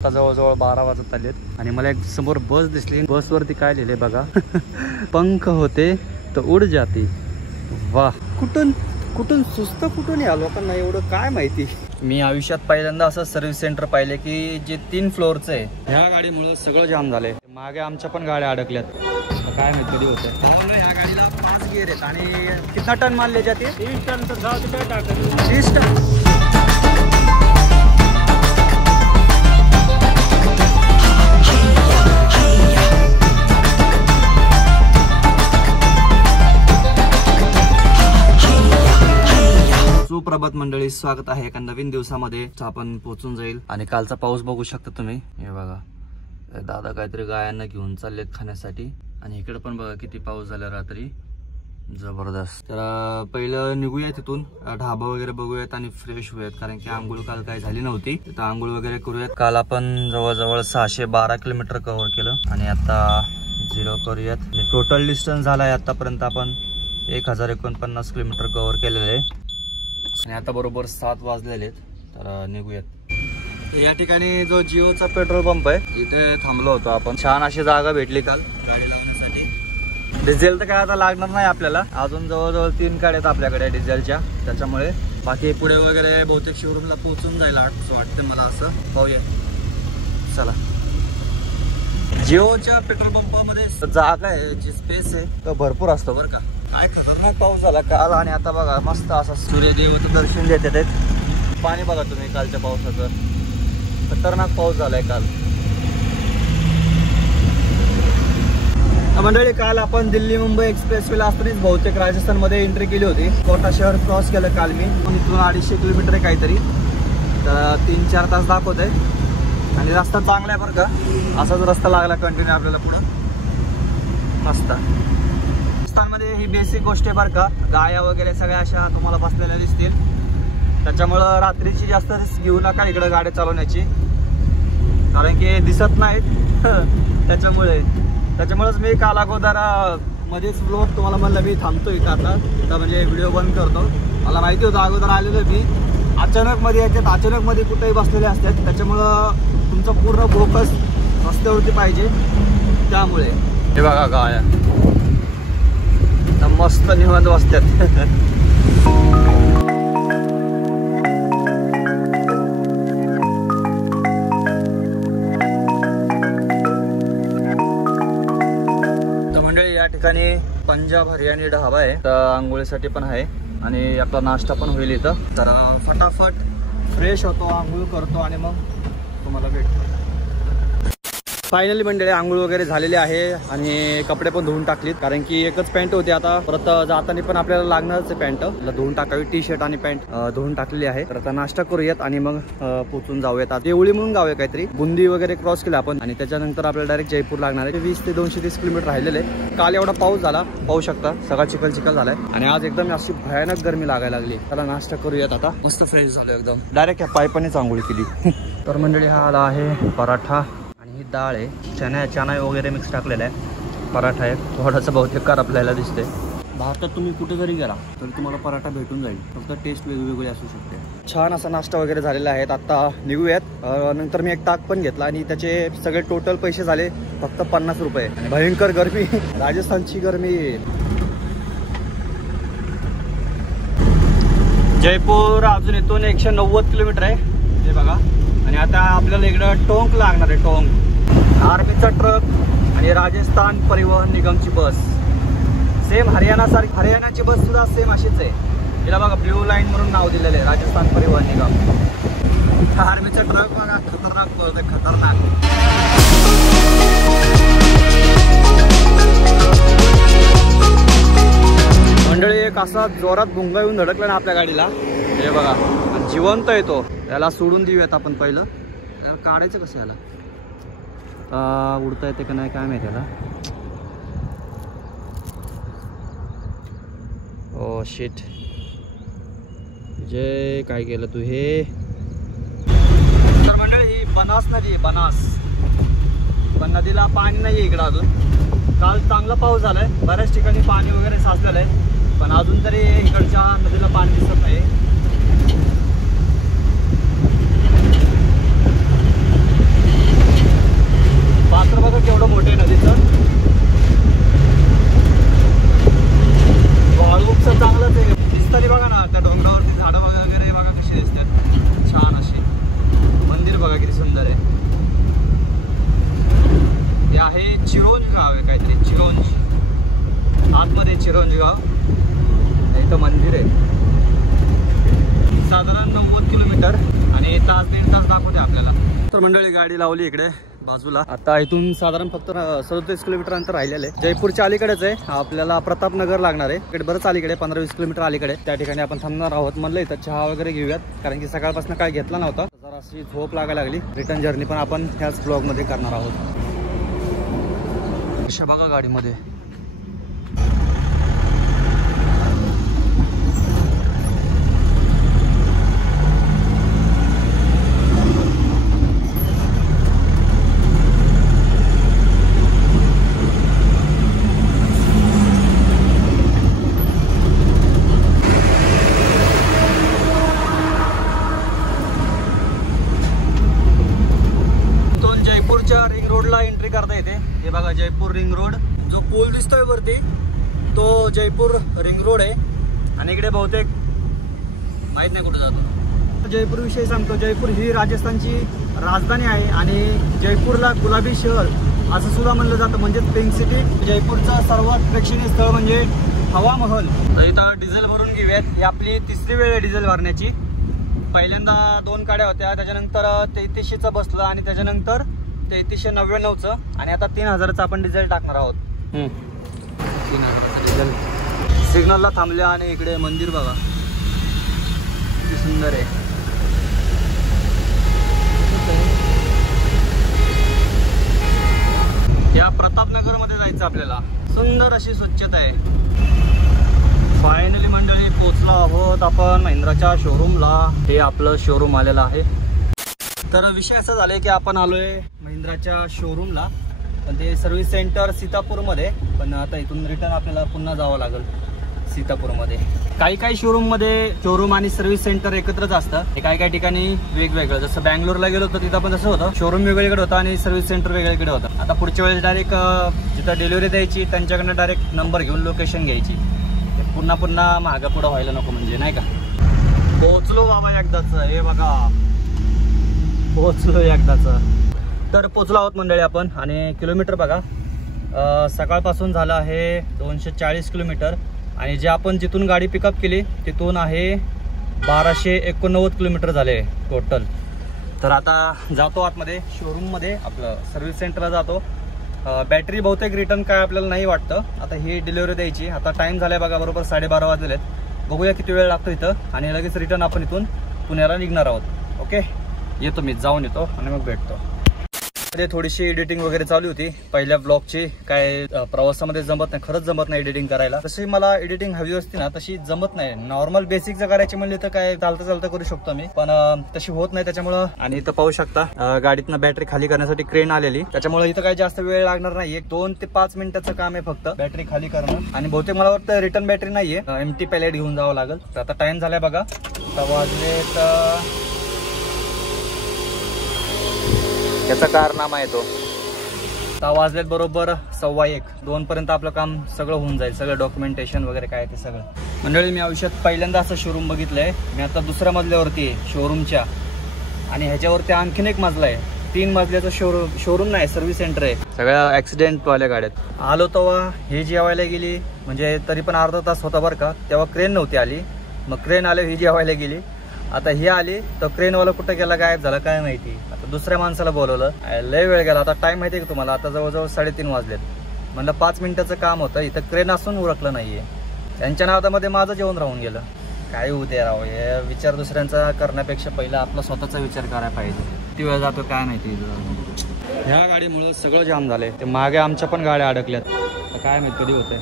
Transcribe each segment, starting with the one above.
आता जवळजवळ 12 वाजत आलेत आणि मला एक समोर बस दिसली. बसवरती काय लिहिले बघा. पंख होते तर उड जाती. वाह, कुठून सुस्त कुठून या लोकांना एवढं काय माहिती. मी आयुष्यात पहिल्यांदा असं सर्व्हिस सेंटर पाहिले की जे 3 फ्लोअरचं आहे. ह्या गाडीमुळे सगळं जाम झालंय. मागे आमच्या पण गाड्या अडकल्यात. काय माहिती कधी होतं. ह्या गाडीला 5 गिअर आहेत आणि कितना टन मानले जाते. 30 टन तर 30 टन. सुप्रभात मंडळी, स्वागत आहे एका नवीन दिवसामध्ये. आपण पोहोचून जाईल आणि कालचा पाऊस बघू शकता तुम्ही. हे बघा, दादा काहीतरी गायांना घेऊन चालले खाण्यासाठी आणि इकडे पण बघा किती पाऊस झाला रात्री, जबरदस्त. तर पहिलं निघूया तिथून, ढाबा वगैरे बघूयात आणि फ्रेश होऊयात, कारण की आंघोळ काल काही झाली नव्हती. तिथं आंघोळ वगैरे करूयात. काल आपण जवळजवळ 612 किलोमीटर कव्हर केलं आणि आता 0 करूयात. टोटल डिस्टन्स झालाय आतापर्यंत आपण 1049 किलोमीटर कव्हर केलेलं आहे आणि आता बरोबर 7 वाजलेले. तर निघूयात. या ठिकाणी जो जिओचा पेट्रोल पंप आहे इथे थांबलो होतो आपण. छान अशी जागा भेटली काल गाडी लावण्यासाठी. डिझेल तर काय आता लागणार नाही आपल्याला, अजून जवळजवळ 3 गाड्या आहेत आपल्याकडे डिझेलच्या, त्याच्यामुळे बाकी पुढे वगैरे बहुतेक शोरूमला पोहोचून जाईल असं वाटतं मला. असं पाहूया, चला. जिओच्या पेट्रोल पंपामध्ये जागा आहे, जी स्पेस आहे तो भरपूर असतो बरं का. काय खतरनाक पाऊस झाला काल आणि आता बघा मस्त असं सूर्यदेवाचं दर्शन देतात आहेत. पाणी बघा तुम्ही कालच्या पावसाचं, खतरनाक पाऊस झालाय काल. मंडळी, काल आपण दिल्ली मुंबई एक्सप्रेसवेला असतानाच बहुतेक राजस्थानमध्ये एंट्री केली होती. कोटा शहर क्रॉस केलं काल मी. इथून 250 किलोमीटर आहे काहीतरी, तर 3-4 तास दाखवत आहे आणि रस्ता चांगला आहे बरं का. असाच रस्ता लागला कंटिन्यू आपल्याला पुढं, मस्त. मध्ये ही बेसिक गोष्ट आहे बरं का. गाया वगैरे सगळ्या अशा तुम्हाला बसलेल्या दिसतील, त्याच्यामुळं रात्रीची जास्त रिस्क घेऊ नका इकडं गाड्या चालवण्याची, कारण की दिसत नाहीत. त्याच्यामुळेच मी काल अगोदर मध्येच ब्लॉग तुम्हाला म्हणलं मी थांबतोय का आता, तर म्हणजे व्हिडिओ बंद करतो. मला माहिती होतं अगोदर आलेलो मी, अचानक मध्ये याच्यात अचानक मध्ये कुठेही बसलेले असतात, त्याच्यामुळं तुमचं पूर्ण फोकस रस्त्यावरती पाहिजे. त्यामुळे हे बघा गाया मस्त निवांत बसतात. तर मंडळी, या ठिकाणी पंजाब हरियाणी ढाबा आहे, तर आंघोळीसाठी पण आहे आणि आपला नाश्ता पण होईल इथं. तर फटाफट फ्रेश होतो, आंघोळ करतो आणि मग तुम्हाला भेटतो. फायनली मंडळी आंघोळ वगैरे झालेले आहे आणि कपडे पण धुवून टाकलीत, कारण की एकच पॅन्ट होती. आता परत जाताना पण आपल्याला लागणारच आहे पॅन्ट, धुवून टाकावी. टी शर्ट आणि पॅन्ट धुवून टाकलेली आहे. तर आता नाश्ता करूयात आणि मग पोचून जाऊयात. आता देवळी म्हणून गाव आहे काहीतरी, बुंदी वगैरे क्रॉस केला आपण आणि त्याच्यानंतर आपल्याला डायरेक्ट जयपूर लागणार आहे. 20 ते 230 किलोमीटर राहिलेले. काल एवढा पाऊस झाला, पाहू शकता, सगळा चिखल झालाय आणि आज एकदम अशी भयानक गरमी लागायला लागली. त्याला नाश्ता करूयात आता. मस्त फ्रेश झालो एकदम, डायरेक्ट ह्या पायपानेच आंघोळ केली. तर मंडळी, हा आला आहे पराठा, ही डाळ आहे, चना वगैरे मिक्स टाकलेला आहे. पराठा आहे, थोडासा बहुतेक कार आपल्याला दिसते. भारतात तुम्ही कुठे जरी गेला तर तुम्हाला पराठा भेटून जाईल, फक्त टेस्ट वेगवेगळी असू शकते. छान असा नाश्ता वगैरे झालेला आहे. आता निघूयात. नंतर मी एक ताक पण घेतला आणि त्याचे सगळे टोटल पैसे झाले फक्त 50 रुपये. आणि भयंकर गरमी, राजस्थानची गरमी. जयपूर अजून इथून 190 किलोमीटर आहे हे बघा. आणि आता आपल्याला इकडं टोंक लागणार आहे, टोंक. आर्मीचा ट्रक आणि राजस्थान परिवहन निगमची बस, सेम हरियाणाची बस सुद्धा सेम अशीच आहे. तिला बघा ब्ल्यू लाईन म्हणून नाव दिलेलं आहे, राजस्थान परिवहन निगम. आर्मीचा ट्रक बघा, खतरनाक पळतोय, खतरनाक. मंडळी, एक असा जोरात भुंगा येऊन धडकला ना आपल्या गाडीला, हे बघा. जिवंत आहे तो, याला सोडून देऊयात आपण. पहिलं काढायचं कसं याला, उडता येते का नाही काय माहिती याला. ओ शिट, जे काय केलं तू हे. तर मंडळी, ही बनास नदी आहे, बनास. पण नदीला पाणी नाही आहे इकडं अजून. काल चांगला पाऊस झालाय, बऱ्याच ठिकाणी पाणी वगैरे साचलेलं आहे, पण अजून तरी इकडच्या नदीला पाणी दिसत नाही. सुंदर आहे. हे आहे चिरोंज गाव आहे काहीतरी, चिरोंज आतमध्ये चिरोंज गाव. इथं मंदिर आहे. साधारण 90 किलोमीटर आणि तास 1.5 तास दाखवते आपल्याला. तर मंडळी गाडी लावली इकडे बाजूला. आता इथून साधारण फक्त 37 किलोमीटर अंतर राहिलेलं आहे. जयपूरच्या अलीकडेच आहे. आपल्याला प्रतापनगर लागणार आहे. इकडे बरंच अलीकडे 15-20 किलोमीटर अलीकडे. त्या ठिकाणी आपण थांबणार आहोत. म्हणलं इथं चहा वगैरे घेऊयात, कारण की सकाळपासून काय घेतला नव्हता. जरा अशी झोप लागायला लागली. रिटर्न जर्नी पण आपण ह्याच ब्लॉग मध्ये करणार आहोत. अशा बघा गाडीमध्ये रिंग रोडला एंट्री करता येते. हे बघा जयपूर रिंग रोड. जो पूल दिसतोय वरती तो जयपूर रिंग रोड आहे. आणि इकडे बहुतेक माहित नाही कुठे जातो. जयपूर विषयी सांगतो. जयपूर ही राजस्थानची राजधानी आहे आणि जयपूरला गुलाबी शहर असं सुद्धा म्हणलं जातं, म्हणजे पिंक सिटी. जयपूरचं सर्वात प्रेक्षणीय स्थळ म्हणजे हवा महल. तर इथं डिझेल भरून घेऊयात. ही आपली तिसरी वेळ आहे डिझेल भरण्याची. पहिल्यांदा 2 गाड्या होत्या, त्याच्यानंतर 3300चं बसलं आणि त्याच्यानंतर 3399चं आणि आता 3000चं आपण डिझेल टाकणार आहोत. 3000 डिझेल. सिग्नलला थांबले आणि इकडे मंदिर बघा किती सुंदर आहे. या प्रतापनगर मध्ये जायचं आपल्याला. सुंदर अशी स्वच्छता आहे. फायनली मंडळी पोहोचलो आहोत आपण महिंद्राच्या शोरूमला. हे आपलं शोरूम आलेलं आहे. तर विषय असा झालाय की आपण आलोय महिंद्राच्या शोरूमला, पण ते सर्व्हिस सेंटर सीतापूरमध्ये. पण आता इथून रिटर्न आपल्याला पुन्हा जावं लागेल सीतापूरमध्ये. काही शोरूममध्ये शोरूम आणि सर्व्हिस सेंटर एकत्रच असतं. हे काही ठिकाणी वेगवेगळं. जसं बँगलोरला गेलो तर तिथं पण तसं होतं. शोरूम वेगवेगळीकडे होतं आणि सर्व्हिस सेंटर वेगवेगळीकडे होतं. आता पुढच्या वेळेस डायरेक्ट जिथं डिलिव्हरी द्यायची त्यांच्याकडनं डायरेक्ट नंबर घेऊन लोकेशन घ्यायची. पुन्हा मागं पुढं व्हायला नको, म्हणजे नाही का. पोहोचलो बाबा एकदाच. हे बघा पोहोचलो एकदाच. तर पोहोचलो आहोत मंडळी आपण. आणि किलोमीटर बघा, सकाळपासून झालं आहे 240 किलोमीटर. आणि जे आपण जिथून गाडी पिकअप केली तिथून आहे 1289 किलोमीटर झाले टोटल. तर आता जातो आतमध्ये शोरूममध्ये, आपलं सर्व्हिस सेंटरला जातो. बॅटरी बहुतेक रिटर्न काय आपल्याला नाही वाटतं. आता ही डिलिव्हरी द्यायची. आता टाइम झालाय बघा, बरोबर 12:30 वाजलेत. बघूया किती वेळ लागतो इथं आणि लगेच रिटर्न आपण इथून पुण्याला निघणार आहोत. ओके, येतो मी, जाऊन येतो आणि मग भेटतो. थोडीशी एडिटिंग वगैरे चालू होती पहिल्या ब्लॉगची. काय प्रवासामध्ये जमत नाही, खरंच जमत नाही एडिटिंग करायला. तशी मला एडिटिंग हवी असते ना तशी जमत नाही. नॉर्मल बेसिक जर करायची म्हणली तर काय चालतं करू शकतो मी, पण तशी होत नाही त्याच्यामुळं. आणि इथं पाहू शकता गाडीतनं बॅटरी खाली करण्यासाठी क्रेन आलेली. त्याच्यामुळे इथं काही जास्त वेळ लागणार नाही. 2 ते 5 मिनिटाचं काम आहे फक्त बॅटरी खाली करणं. आणि बहुतेक मला वाटतं रिटर्न बॅटरी नाहीये, एमटी पॅलेट घेऊन जावं लागेल. तर आता टाइम झालाय बघा, वाजले तर याचा कारनामा आहे तो. वाजलेत बरोबर 1:15. 2 पर्यंत आपलं काम सगळं होऊन जाईल. सगळं डॉक्युमेंटेशन वगैरे काय ते सगळं. मंडळी मी आयुष्यात पहिल्यांदा असं शोरूम बघितलंय. मी आता 2ऱ्या मजल्यावरती आहे शोरूमच्या. आणि ह्याच्यावरती आणखीन एक मजला आहे. 3 मजल्याचं शोरूम नाही, सर्व्हिस सेंटर आहे. सगळ्या ऍक्सिडेंटवाल्या गाड्यात आलो तेव्हा हे जेवायला गेली, म्हणजे तरी पण अर्धा तास होता बरं का. तेव्हा क्रेन नव्हती आली. मग क्रेन आले, ही जेवायला गेली. आता ही आली तर क्रेनवाला कुठं गेला, गायब झाला काय माहिती. आता 2ऱ्या माणसाला बोलवलं. लय वेळ गेला. आता टाइम माहिती आहे का तुम्हाला, आता जवळजवळ 3:30 वाजलेत. म्हणलं 5 मिनिटाचं काम होतं, इथं क्रेन असून उरकलं नाहीये. त्यांच्या नादामध्ये माझं जेवण राहून गेलं. काय होऊ दे राव, हे विचार दुसऱ्यांचा करण्यापेक्षा पहिला आपला स्वतःचा विचार करायला पाहिजे. किती वेळ जातो काय माहिती. ह्या गाडीमुळे सगळं जाम झालंय. ते मागे आमच्या पण गाड्या अडकल्यात. काय माहिती कधी होतंय.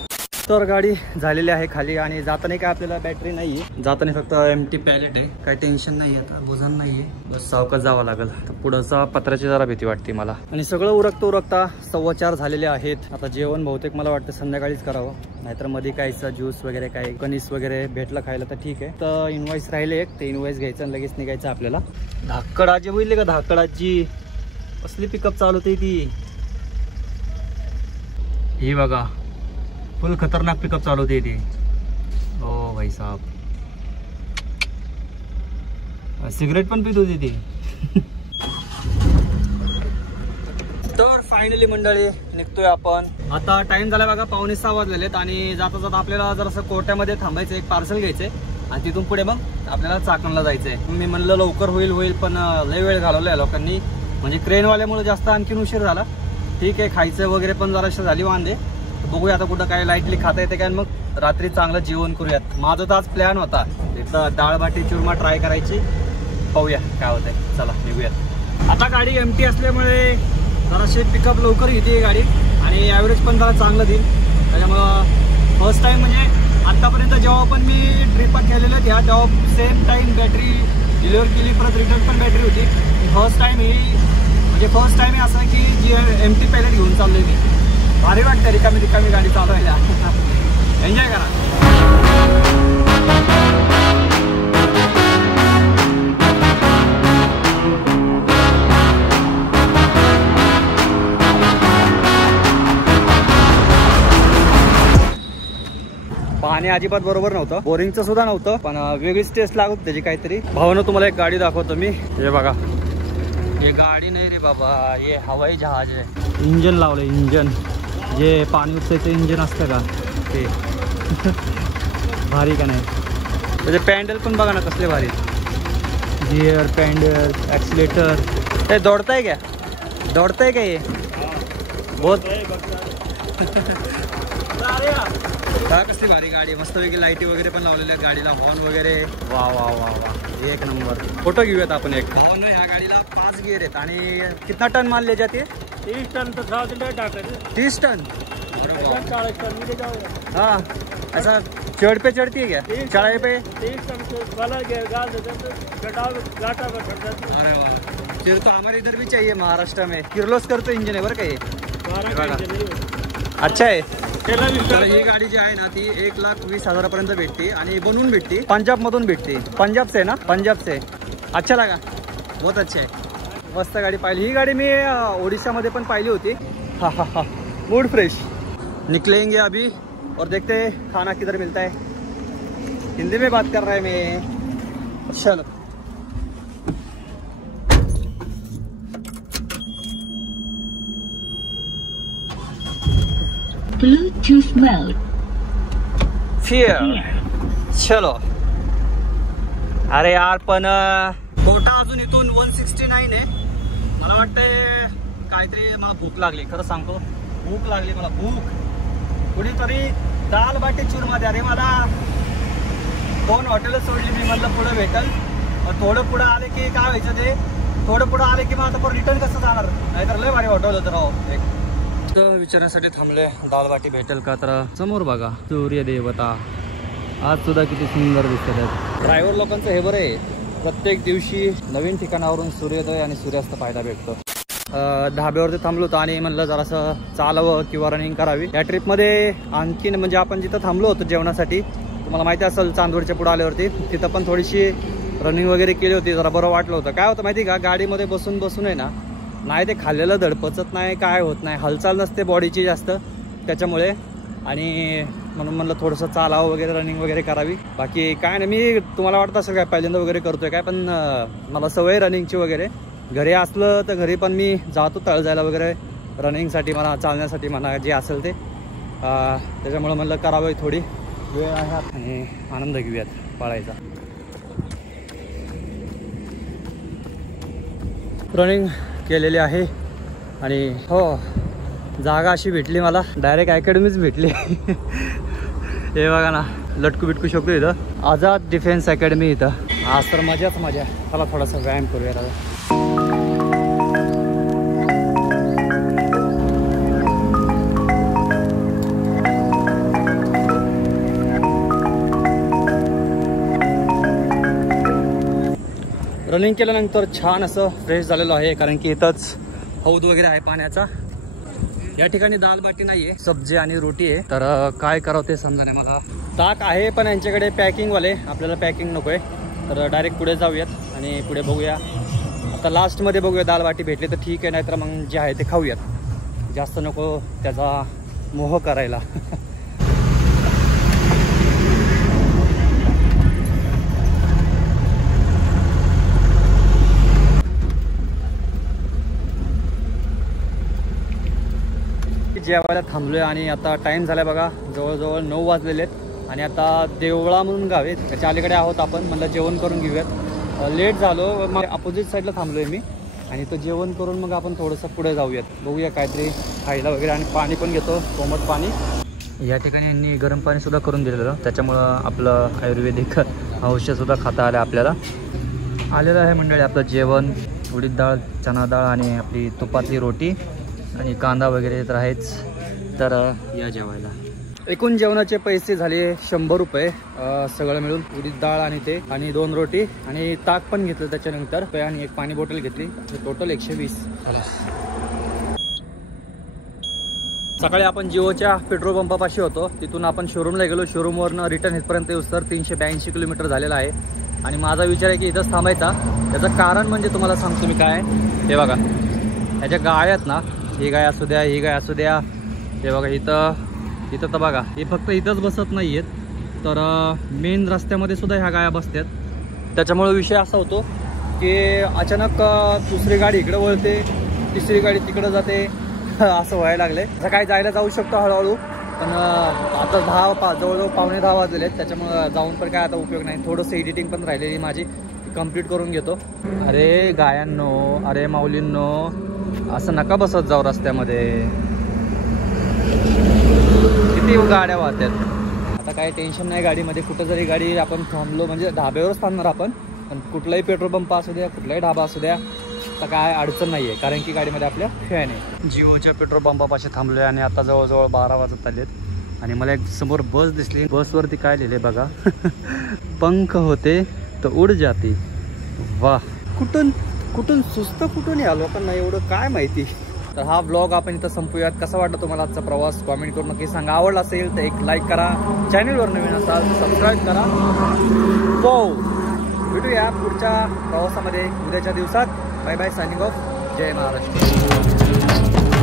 तर गाडी झालेली आहे खाली. आणि जाताना काय आपल्याला बॅटरी नाहीये, जाताना फक्त एमटी पॅलेट आहे. काही टेन्शन नाही, आता बोझन नाहीये, बस सावकाश जावं लागेल. पुढचा पत्राची जरा भीती वाटते मला. आणि सगळं उरकता 4:15 झालेले आहेत. आता जेवण बहुतेक मला वाटतं संध्याकाळीच करावं, नाहीतर मध्ये काहीचा ज्यूस वगैरे काही कणीस वगैरे भेटलं खायला तर ठीक आहे. तर इनवॉइस राहिले एक, ते इनवॉइस घ्यायचं आणि लगेच निघायचं आपल्याला. धाकड आजी बोलली का, धाकडाची कसली पिकअप चालवते ती. ही बघा फुल खतरनाक पिकअप चालवते ती. ओ भाई साहब, सिगरेट पण पित होती ती. तर फायनली मंडळी निघतोय आपण. आता टाइम झाला बघा 5:45 वाजलेलेत आणि जाता जाता आपल्याला जरासं कोर्टामध्ये थांबायचं, एक पार्सल घ्यायचंय आणि तिथून पुढे मग आपल्याला चाकणला जायचंय. मी म्हणलं लवकर होईल पण लय वेळ घालवलाय लोकांनी, म्हणजे ट्रेनवाल्यामुळे जास्त आणखीन उशीर झाला. ठीक आहे, खायचं वगैरे पण जराशी झाली वांदे. बघूया आता कुठं काय लाईटली खाता येते काय, मग रात्री चांगलं जेवण करूयात. माझा तर आज प्लॅन होता इथं डाळ बाटी चुरमा ट्राय करायची, पाहूया काय होतंय. चला निघूयात. आता गाडी एमटी असल्यामुळे जराशी पिकअप लवकर घेते गाडी आणि ॲव्हरेज पण जरा चांगलं देईल. त्याच्यामुळं फर्स्ट टाईम म्हणजे आत्तापर्यंत जेव्हा पण मी ट्रिपा केलेल्या त्या तेव्हा सेम टाईम बॅटरी डिलिव्हर केली, परत रिटर्न पण बॅटरी होती. फर्स्ट टाईम हे असं की जी एमटी पॅलेट घेऊन चाललोय मी. भारी वाटतं रिकामी गाडी चालवायला. एन्जॉय करा. पाणी अजिबात बरोबर नव्हतं, बोरिंगचं सुद्धा नव्हतं, पण वेगळीच टेस्ट लागत त्याची काहीतरी. भावानं तुम्हाला एक गाडी दाखवतो मी. हे बघा, हे गाडी नाही रे बाबा, हे हवाई जहाज आहे. इंजन लावलं, इंजन जे पाणी उपसायचं इंजन असतं का ते. भारी का नाही. त्याचे पॅन्डल पण बघा ना कसले भारी. Gear, pendant, accelerator. हे दौडताय का हे बहुत. हा कसली भारी गाडी, मस्तपैकी लाईटी वगैरे पण लावलेल्या गाडीला, हॉर्न वगैरे. वा वा वा वा, एक नंबर. फोटो घेऊयात आपण एक. भावानं ह्या गाडीला 5 गिअर आहेत आणि कितना टन मान ले जाते? 30 टन. तो 30 टन. हाँ, ऐसा चढ़ पे चढ़ती है क्या? चढ़ाई पे 30 टन वाला अरे वाह, फिर तो हमारे इधर भी चाहिए महाराष्ट्र में. किर्लोस्कर तो इंजन आहे बरं का हे. अच्छा आहे. तर ही गाडी जी आहे ना ती 1,20,000 भेटते आणि बनवून भेटते. पंजाब मधून भेटते. पंजाब से ना, पंजाब से. अच्छा लगा, बहुत अच्छा आहे. मस्त गाडी पाहिली. ही गाडी मी ओडिशामध्ये पण पाहिली होती. हा हा हा, मूड फ्रेश. निकलेंगे अभी और देखते हैं खाना किधर मिलता है. हिंदी में बात कर रहा है मैं. चलो. Bluetooth mode. फिर चलो. अरे यार पण कोटा अजून इथून 169 आहे. मला वाटतंय काहीतरी मला भूक लागली, खरं सांगतो भूक लागली मला. भूक कुणीतरी दाल बाटी चुरमा द्या रे मला. 2 हॉटेल सोडली मी, म्हणलं पुढे भेटल. थोडं पुढं आले की काय व्हायचं ते, थोडं पुढं आले की मग आता परत रिटर्न कसं जाणार. नाहीतर लय भारी हॉटेल होतं राव एक. विचारण्यासाठी थांबले दाल बाटी भेटेल का. तर समोर बघा सूर्य देवता आज सुद्धा किती सुंदर दिसत आहेत. ड्रायव्हर लोकांचं हे बरं आहे, प्रत्येक दिवशी नवीन ठिकाणावरून सूर्योदय आणि सूर्यास्त पाहायला भेटतो. धाब्यावरती थांबलो होतो आणि म्हणलं जरासं चालावं किंवा रनिंग करावी. या ट्रिपमध्ये आणखीन म्हणजे आपण जिथं थांबलो होतो जेवणासाठी, तुम्हाला माहिती असेल चांदवडच्या पुढे आल्यावरती, तिथं पण थोडीशी रनिंग वगैरे केली होती. जरा बरं वाटलं होतं. काय होतं माहिती का, गाडीमध्ये बसून बसून आहे ना, नाही ते खाल्लेलं धडपचत नाही, काय होत नाही, हालचाल नसते बॉडीची जास्त त्याच्यामुळे. आणि म्हणून म्हणलं थोडंसं चालावं वगैरे, रनिंग वगैरे करावी. बाकी काय नाही, मी तुम्हाला वाटतं असेल काय पहिल्यांदा वगैरे करतोय काय, पण मला सवय रनिंगची वगैरे. घरी असलं तर घरी पण मी जातो तळजायला वगैरे रनिंगसाठी म्हणा, चालण्यासाठी म्हणा, जे असेल ते. त्याच्यामुळं म्हणलं करावं, थोडी वेळ आहे आणि आनंद घेऊयात पाळायचा. रनिंग केलेली आहे आणि हो जागा अशी भेटली मला, डायरेक्ट अकॅडमीच भेटली. हे बघा ना, लटकू बिटकू शकतो इथं. आझाद डिफेन्स अकॅडमी इथं. आज तर मजाच मजा. चला थोडासा व्यायाम करूया. रनिंग केल्यानंतर छान असं फ्रेश झालेलो आहे, कारण की इथंच हौद वगैरे आहे पाण्याचा. या ठिकाणी दाल बाटी नाही आहे, सब्जी आणि रोटी आहे. तर काय करावं ते समजा नाही मला. ताक आहे पण यांच्याकडे पॅकिंगवाले, आपल्याला पॅकिंग नको आहे. तर डायरेक्ट पुढे जाऊयात आणि पुढे बघूया. आता लास्टमध्ये बघूया, दाल बाटी भेटली तर ठीक आहे, नाहीतर मग जे आहे ते खाऊयात. जास्त नको त्याचा मोह करायला. जेवायला थांबलोय आणि आता टाइम झालाय बघा, जवळजवळ 9 वाजलेले आहेत. आणि आता देवळा म्हणून गाव आहे, त्याच्या अलीकडे आहोत आपण. म्हणलं जेवण करून घेऊयात, लेट झालो. मग अपोजिट साईडला थांबलोय मी आणि तो जेवण करून मग आपण थोडंसं पुढे जाऊयात, बघूया काहीतरी खायला वगैरे. आणि पाणी पण घेतो, कोमट पाणी. या ठिकाणी यांनी गरम पाणी सुद्धा करून दिलेलं, त्याच्यामुळं आपलं आयुर्वेदिक औषधसुद्धा खाता आलं आपल्याला. आलेलं आहे मंडळी आपलं जेवण, उडीद डाळ, चणा डाळ आणि आपली तुपातली रोटी आणि कांदा वगैरे तर आहेच. तर या जेवायला. एकूण जेवणाचे पैसे झाले 100 रुपये सगळं मिळून. उडीद डाळ आणि ते आणि 2 रोटी आणि ताक पण घेतलं त्याच्यानंतर, आणि एक पाणी बॉटल घेतली. टोटल 120. सकाळी आपण जिओच्या पेट्रोल पंपापाशी होतो, तिथून आपण शोरूमला गेलो. शोरूमवरनं रिटर्न इथपर्यंत येऊसर 382 किलोमीटर झालेला आहे. आणि माझा विचार आहे की इथंच थांबायचा. त्याचं कारण म्हणजे तुम्हाला सांगतो मी काय. हे बघा, ह्याच्या गाय आहेत ना, ही गाय असू द्या, ही गाय असू द्या. हे बघा, इथं तर बघा, हे फक्त इथंच बसत नाही आहेत, तर मेन रस्त्यामध्ये सुद्धा ह्या गाया बसतात. त्याच्यामुळे विषय असा होतो की अचानक दुसरी गाडी इकडं वळते, तिसरी गाडी तिकडं जाते, असं व्हायला लागले. असं काय जायला जाऊ शकतो हळूहळू, पण आता जवळजवळ 9:15 वाजलेले आहेत, त्याच्यामुळं जाऊन पण काय आता उपयोग नाही. थोडंसं एडिटिंग पण राहिलेली माझी, कंप्लीट करून घेतो. अरे गायांनो, अरे माऊलींनो, असं नका बसत जाऊ रस्त्यामध्ये, किती गाड्या वाहतात. आता काय टेन्शन नाही गाडीमध्ये. कुठं जरी गाडी आपण थांबलो म्हणजे ढाब्यावरच थांबणार आपण, पण कुठलाही पेट्रोल पंप असू द्या, कुठलाही ढाबा असू द्या, तर काय अडचण नाही आहे, कारण की गाडीमध्ये आपल्या फॅन आहे. जिओच्या पेट्रोल पंपापाशी थांबलोय आणि आता जवळजवळ 12 वाजत आलेत. आणि मला एक समोर बस दिसली. बसवरती काय लिहिले बघा, पंख होते तर उड जाती. वाह, कुठून सुस्त कुठून या लोकांना एवढं काय माहिती. तर हा ब्लॉग आपण इथं संपूयात. कसा वाटला तुम्हाला आजचा प्रवास, कॉमेंट करून नक्की सांगा. आवडला असेल तर एक लाईक करा, चॅनलवर नवीन असाल सबस्क्राईब करा. भेटूया पुढच्या प्रवासामध्ये उद्याच्या दिवसात. Bye bye, signing off. जय महाराष्ट्र.